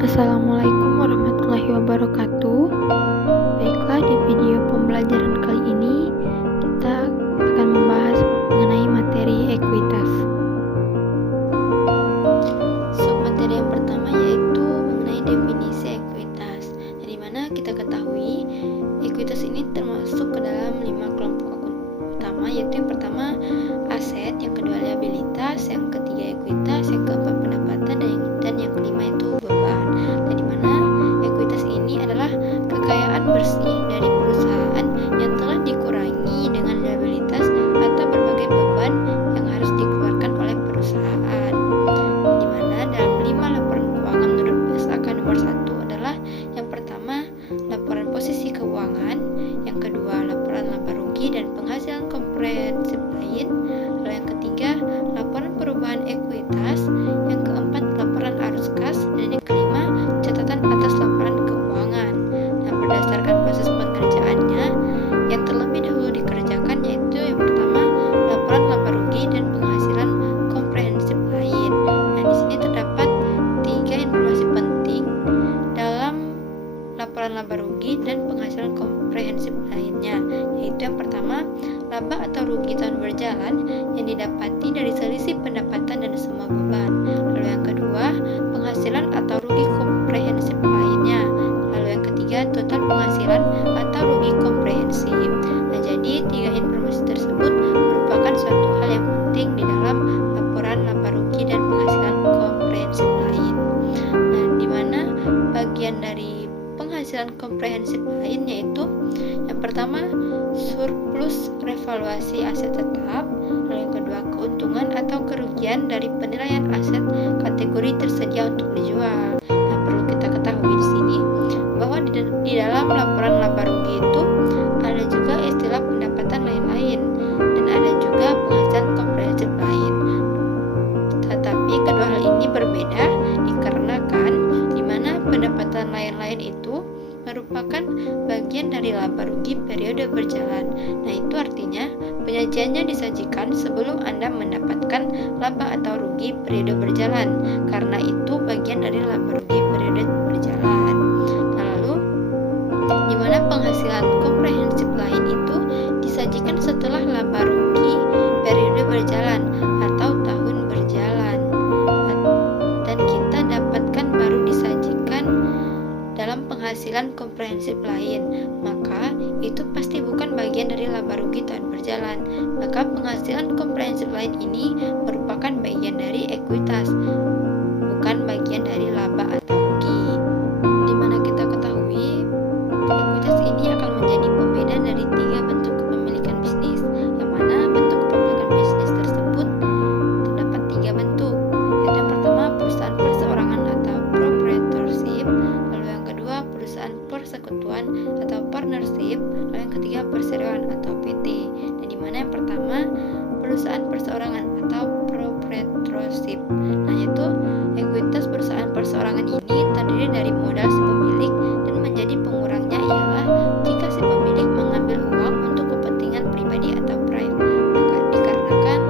Assalamualaikum warahmatullahi wabarakatuh. Baiklah, di video pembelajaran kali ini kita akan membahas mengenai materi ekuitas. Materi yang pertama yaitu mengenai definisi ekuitas. Dari mana kita ketahui ekuitas ini termasuk ke dalam 5 kelompok utama, yaitu yang pertama aset, yang kedua liabilitas, yang ketiga ekuitas, yang keempat pendapatan, dan yang kelima itu beban. Nah, di mana ekuitas ini adalah kekayaan bersih dari perusahaan yang telah dikurangi dengan liabilitas atau berbagai beban yang harus dikeluarkan oleh perusahaan. Di mana dalam 5 laporan keuangan menurut BSAK nomor 1 adalah yang pertama laporan posisi keuangan, yang kedua laporan laba rugi dan penghasilan komprehensif lain, lalu yang ketiga laporan perubahan ekuitas, yang keempat laporan arus kas, dan yang kelima catatan atas laporan keuangan. Nah, berdasarkan proses pengerjaannya yang terlebih dahulu dikerjakan yaitu yang pertama laporan laba rugi dan penghasilan komprehensif lain. Nah, di sini terdapat 3 informasi penting dalam laporan laba rugi dan penghasilan komprehensif lainnya, yaitu yang pertama laba atau rugi tahun berjalan yang didapati dari selisih pendapatan dan semua beban. Lalu yang kedua penghasilan atau rugi komprehensif lainnya. Lalu yang ketiga total penghasilan atau rugi komprehensif. Nah, jadi 3 informasi tersebut merupakan suatu hal yang penting di dalam laporan laba rugi dan penghasilan komprehensif lain. Nah, di mana bagian dari penghasilan komprehensif lain yaitu yang pertama surplus revaluasi aset tetap, lalu yang kedua keuntungan atau kerugian dari penilaian aset kategori tersedia untuk dijual. Nah, perlu kita ketahui di sini bahwa di dalam laporan laba rugi itu ada juga istilah pendapatan lain-lain dan ada juga penghasilan komprehensif lain. Tetapi kedua hal ini berbeda dikarenakan di mana pendapatan lain-lain itu merupakan bagian dari laba rugi periode berjalan. Nah, itu artinya penyajiannya disajikan sebelum Anda mendapatkan laba atau rugi periode berjalan. Karena itu bagian dari laba rugi periode berjalan. Nah, lalu di mana penghasilan komprehensif lain itu disajikan setelah laba rugi periode berjalan atau tahun berjalan. Dan kita dapatkan baru disajikan dalam penghasilan komprehensif lain, maka itu pasti bukan bagian dari laba rugi tahun berjalan. Maka penghasilan komprehensif lain ini merupakan bagian dari ekuitas, bukan bagian dari laba atau rugi. Dimana kita ketahui ekuitas ini akan menjadi pembeda dari 3 bentuk kepemilikan bisnis, yang mana bentuk kepemilikan bisnis tersebut terdapat 3 bentuk, yaitu yang pertama perusahaan perseorangan atau proprietorship, lalu yang kedua perusahaan persekutuan atau partnership, lalu yang ketiga perseroan atau PT. Dan di mana yang pertama perusahaan perseorangan atau proprietorship. Nah, yaitu ekuitas perusahaan perseorangan ini terdiri dari modal si pemilik dan menjadi pengurangnya ialah jika si pemilik mengambil uang untuk kepentingan pribadi atau private. Maka dikarenakan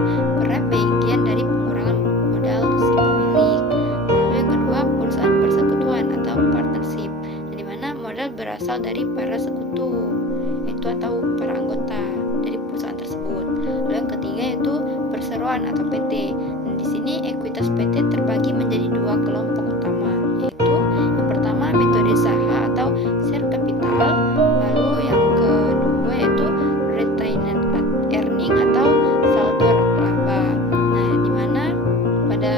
peran bagian dari pengurangan modal si pemilik. Lalu yang kedua perusahaan persekutuan atau partnership, di mana modal berasal dari para sekutu itu atau para anggota dari perusahaan tersebut. Lalu yang ketiga yaitu perseroan atau PT. Dan di sini ekuitas PT terbagi menjadi 2 kelompok utama, yaitu yang pertama metode saha atau share capital, lalu yang kedua yaitu retained earning atau saldo laba. Nah, di mana pada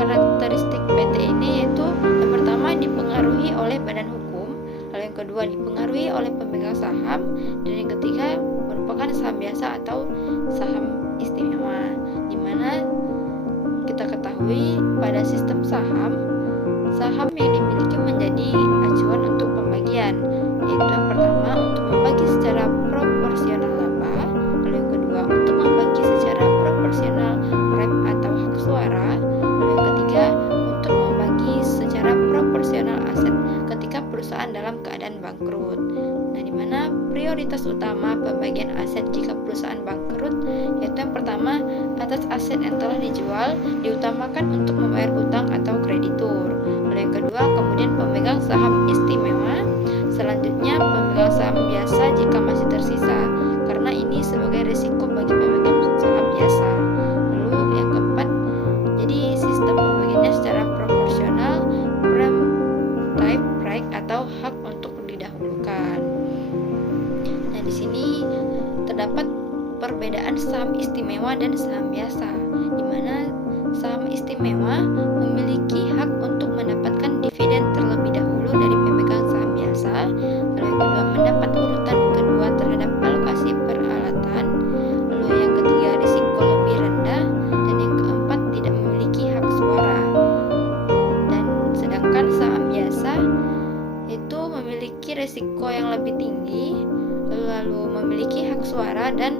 karakteristik PT ini yaitu yang pertama dipengaruhi oleh badan hukum, lalu yang kedua dipengaruhi oleh pemegang saham, dan yang ketiga merupakan saham biasa atau saham istimewa. Di mana kita ketahui pada sistem saham yang dimiliki menjadi acuan untuk pembagian, yaitu yang pertama untuk membagi secara proporsional laba, lalu yang kedua untuk membagi secara proporsional rep atau hak suara, lalu yang ketiga untuk membagi secara proporsional aset ketika perusahaan dalam keadaan bangkrut. Nah, di mana prioritas utama pembagian aset jika perusahaan bangkrut yaitu yang pertama atas aset yang telah dijual diutamakan untuk membayar hutang atau kreditur. Lalu yang kedua kemudian saham istimewa. Selanjutnya pemegang saham biasa jika masih tersisa, karena ini sebagai risiko bagi pemegang saham biasa. Lalu yang keempat, jadi sistem pembagiannya secara proporsional, type right atau hak untuk didahulukan. Nah, di sini terdapat perbedaan saham istimewa dan saham biasa, di mana saham istimewa memiliki hak untuk mendapatkan dividen terlebih dahulu dari pemegang saham biasa. Lalu yang kedua, mendapat urutan kedua terhadap alokasi peralatan. Lalu yang ketiga, risiko lebih rendah. Dan yang keempat, tidak memiliki hak suara. Dan sedangkan saham biasa itu memiliki risiko yang lebih tinggi, lalu memiliki hak suara, dan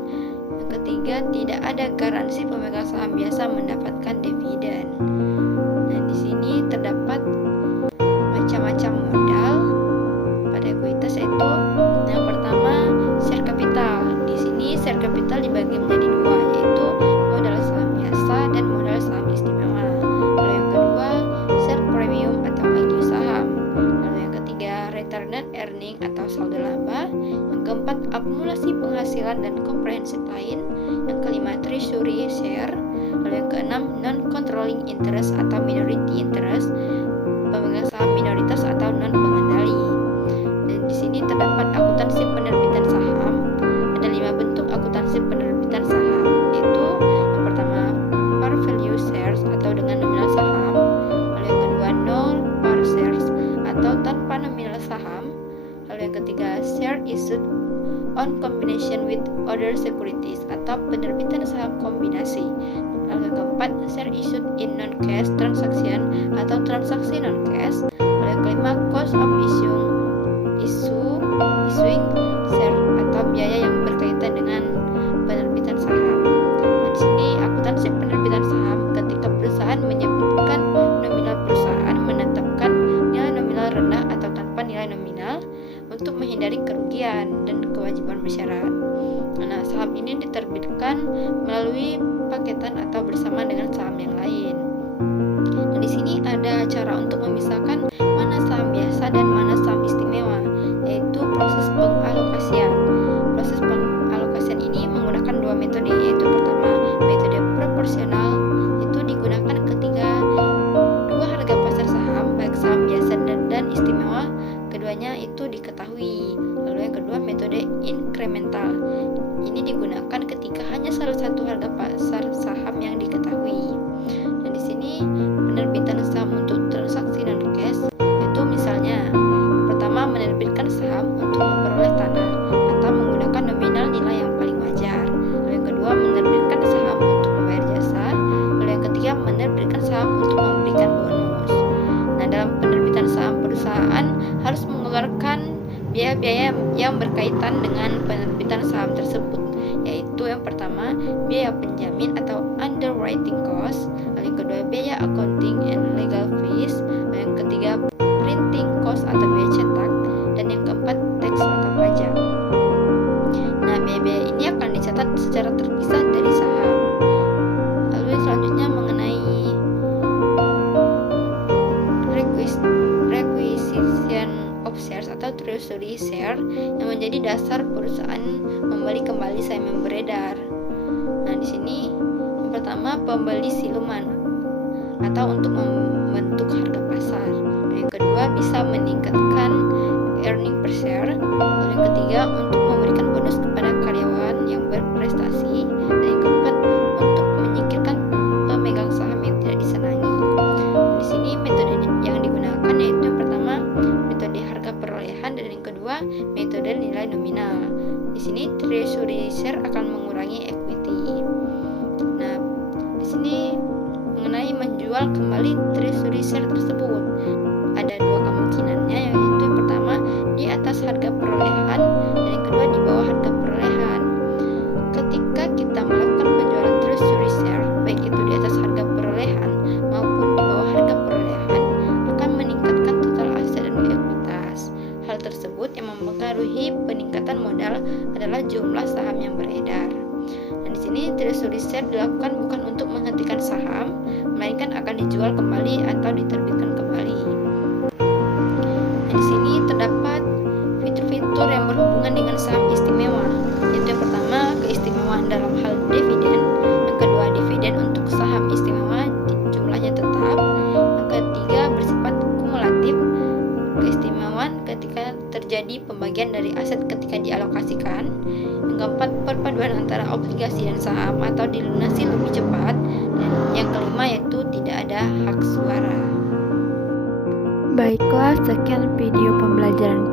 yang ketiga, tidak ada garansi pemegang saham biasa mendapatkan dividen. Nah, di sini terdapat macam-macam modal pada ekuitas, yaitu yang pertama share capital. Di sini share capital dibagi menjadi dua, yaitu modal saham biasa dan modal saham istimewa. Lalu yang kedua, share premium atau IQ saham. Lalu yang ketiga, retained earning atau saldo laba. Yang keempat, akumulasi penghasilan dan komprehensif lain. Yang kelima, treasury share. Lalu yang keenam, non-controlling interest atau minority interest, pemegang saham minoritas atau non-pengendali. Dan di sini terdapat akuntansi penerbitan saham. Ada 5 bentuk akuntansi penerbitan saham, yaitu yang pertama, par value shares atau dengan nominal saham. Lalu yang kedua, nol par shares atau tanpa nominal saham. Lalu yang ketiga, share issued on combination with other securities atau penerbitan saham kombinasi. Lalu yang keempat, share issued in non-cash transaction atau transaksi non-cash. Lalu yang kelima, cost of issuing share atau biaya yang berkaitan dengan penerbitan saham. Nah, di sini akuntansi penerbitan saham ketika perusahaan menyebutkan nominal perusahaan, menetapkan nilai nominal rendah atau tanpa nilai nominal untuk menghindari kerugian dan kewajiban bersyarat. Nah, saham ini diterbitkan melalui paketan atau bersama dengan saham yang lain. Nah, di sini ada cara untuk memisahkan mana saham biasa dan mana saham istimewa, yaitu proses pengalokasian. Proses pengalokasian ini menggunakan 2 metode, yaitu pertama, metode proporsional, itu digunakan ketika 2 harga pasar saham, baik saham biasa dan istimewa, keduanya itu diketahui. Lalu yang kedua, metode incremental. Ini digunakan ketika hanya salah satu harga pasar saham yang diketahui. Dan di sini penerbitan saham untuk transaksi non-cash, itu misalnya pertama, menerbitkan saham untuk memperoleh tanah atau menggunakan nominal nilai yang paling wajar. Lalu yang kedua, menerbitkan saham untuk membayar jasa. Lalu yang ketiga, menerbitkan saham untuk memberikan bonus. Nah, dalam penerbitan saham, perusahaan harus mengeluarkan biaya-biaya yang berkaitan dengan penerbitan saham tersebut, yaitu yang pertama, biaya penjamin atau underwriting cost. Lalu yang kedua, biaya accounting and legal fees. Lalu yang ketiga, printing cost atau biaya cetak. Dan yang keempat, tax atau pajak. Nah, biaya-biaya ini akan dicatat secara terpisah dari saham. Lalu yang selanjutnya mengenai requisition of shares atau treasury share yang menjadi dasar perusahaan membeli kembali saham yang beredar. Nah, di sini yang pertama, pembeli siluman atau untuk membentuk harga pasar. Yang kedua, bisa meningkatkan earning per share. Lalu yang ketiga, untuk memberikan bonus kepada karyawan yang berprestasi. Dan yang keempat, untuk menyingkirkan pemegang saham yang tidak disenangi. Di sini metode yang digunakan yaitu yang pertama, metode harga perolehan, dan yang kedua, metode nilai nominal. Di sini treasury share akan mengurangi equity. Nah, di sini mengenai menjual kembali treasury share tersebut, ada 2 kemungkinannya, yaitu yang pertama, di atas harga perolehan, dan yang kedua, di bawah harga perolehan. Ketika kita melakukan penjualan treasury share, baik itu di atas harga perolehan maupun di bawah harga perolehan, akan meningkatkan total aset dan ekuitas. Hal tersebut yang mempengaruhi peningkatan modal adalah jumlah saham yang beredar. Dan di sini treasury share dilakukan bukan untuk menghentikan saham, melainkan akan dijual kembali atau diterbitkan kembali. Nah, di sini terdapat fitur-fitur yang berhubungan dengan saham istimewa, yaitu yang pertama keistimewaan dalam hal dividen, yang kedua dividen untuk saham istimewa jumlahnya tetap, yang ketiga bersifat kumulatif, keistimewaan ketika terjadi pembagian dari aset ketika dialokasikan, yang keempat perpaduan antara obligasi dan saham atau dilunasi lebih cepat, dan yang kelima yaitu tidak ada hak suara. Baiklah, sekian video pembelajaran